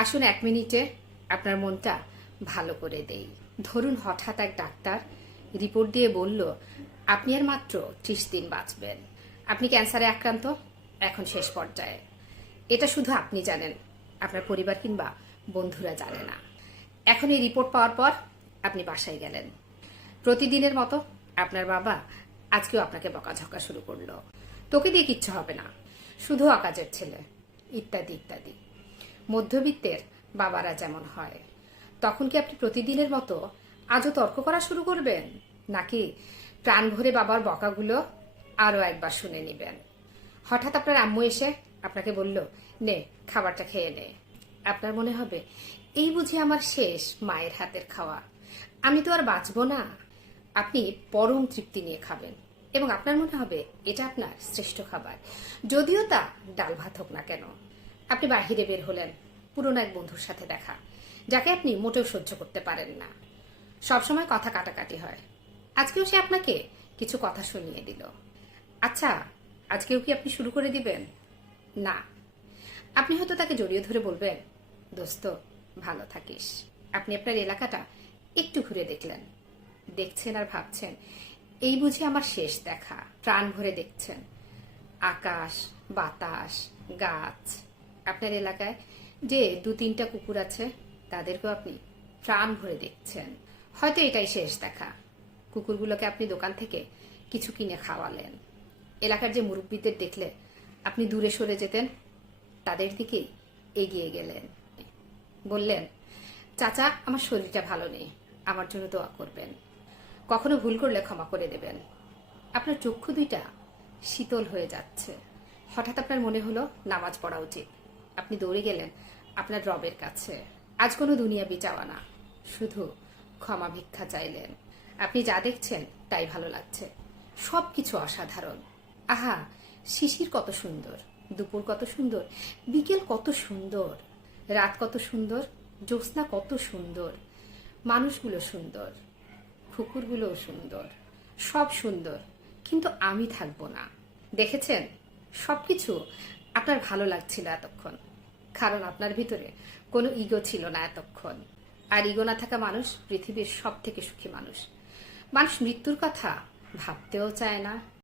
আসুন এক মিনিটে আপনার মনটা ভালো করে দেই। ধরুন হঠাৎ এক ডাক্তার রিপোর্ট দিয়ে বলল, আপনি আর মাত্র ত্রিশ দিন বাঁচবেন। আপনি ক্যান্সারে আক্রান্ত, এখন শেষ পর্যায়ে। এটা শুধু আপনি জানেন, আপনার পরিবার কিংবা বন্ধুরা জানে না। এখন এই রিপোর্ট পাওয়ার পর আপনি বাসায় গেলেন। প্রতিদিনের মতো আপনার বাবা আজকেও আপনাকে বকাঝকা শুরু করল। তোকে দিয়ে কিচ্ছু হবে না, শুধু আকাজের ছেলে। ইত্যাদি ইত্যাদি। মধ্যবিত্তের বাবারা যেমন হয়। তখন কি আপনি প্রতিদিনের মতো আজও তর্ক করা শুরু করবেন? নাকি প্রাণ ভরে বাবার বকাগুলো আরও একবার শুনে নেবেন? হঠাৎ আপনার আম্মু এসে আপনাকে বলল, নে, খাবারটা খেয়ে নে। আপনার মনে হবে, এই বুঝি আমার শেষ মায়ের হাতের খাওয়া। আমি তো আর বাঁচবো না। আপনি পরম তৃপ্তি নিয়ে খাবেন। এবং আপনার মনে হবে, এটা আপনার শ্রেষ্ঠ খাবার। যদিও তা ডাল ভাত হোক না কেন। আপনি বাহিরে বের হলেন পুরনো এক বন্ধুর সাথে দেখা, যাকে আপনি মোটেও সহ্য করতে পারেন না। সবসময় কথা কাটাকাটি হয়। আজকেও সে আপনাকে কিছু কথা শুনিয়ে দিল। আচ্ছা আজকেও কি আপনি শুরু করে দিবেন? না। আপনি হয়তো তাকে জড়িয়ে ধরে বলবেন, দোস্ত, ভালো থাকিস। আপনি আপনার এলাকাটা একটু ঘুরে দেখলেন। দেখছেন আর ভাবছেন, এই বুঝি আমার শেষ দেখা, প্রাণ ভরে দেখছেন। আকাশ, বাতাস, গাছ, আপনার এলাকায় যে দু তিনটা কুকুর আছে, তাদেরকেও আপনি প্রাণ ভরে দেখছেন। হয়তো এটাই শেষ দেখা। কুকুরগুলোকে আপনি দোকান থেকে কিছু কিনে খাওয়ালেন। এলাকার যে মুরব্বীদের দেখলে আপনি দূরে সরে যেতেন, তাদের দিকে এগিয়ে গেলেন। বললেন, চাচা, আমার শরীরটা ভালো নেই, আমার জন্য দোয়া করবেন। কখনো ভুল করলে ক্ষমা করে দেবেন। আপনার চক্ষু দুইটা শীতল হয়ে যাচ্ছে। হঠাৎ আপনার মনে হলো, নামাজ পড়া উচিত। আপনি দৌড়ে গেলেন আপনার রবের কাছে। আজ কোনো দুনিয়া বিচাওয়া না। শুধু ক্ষমা ভিক্ষা চাইলেন। আপনি যা দেখছেন, তাই ভালো লাগছে। সব কিছু অসাধারণ। আহা, শিশির কত সুন্দর, দুপুর কত সুন্দর, বিকেল কত সুন্দর, রাত কত সুন্দর, জ্যোৎস্না কত সুন্দর, মানুষগুলো সুন্দর, কুকুরগুলোও সুন্দর, সব সুন্দর, কিন্তু আমি থাকব না। দেখেছেন? সবকিছু আপনার ভালো লাগছিল এতক্ষণ। কারণ আপনার ভিতরে কোনো ইগো ছিল না এতক্ষণ। আর ইগো না থাকা মানুষ পৃথিবীর সব থেকে সুখী মানুষ। মানুষ মৃত্যুর কথা ভাবতেও চায় না।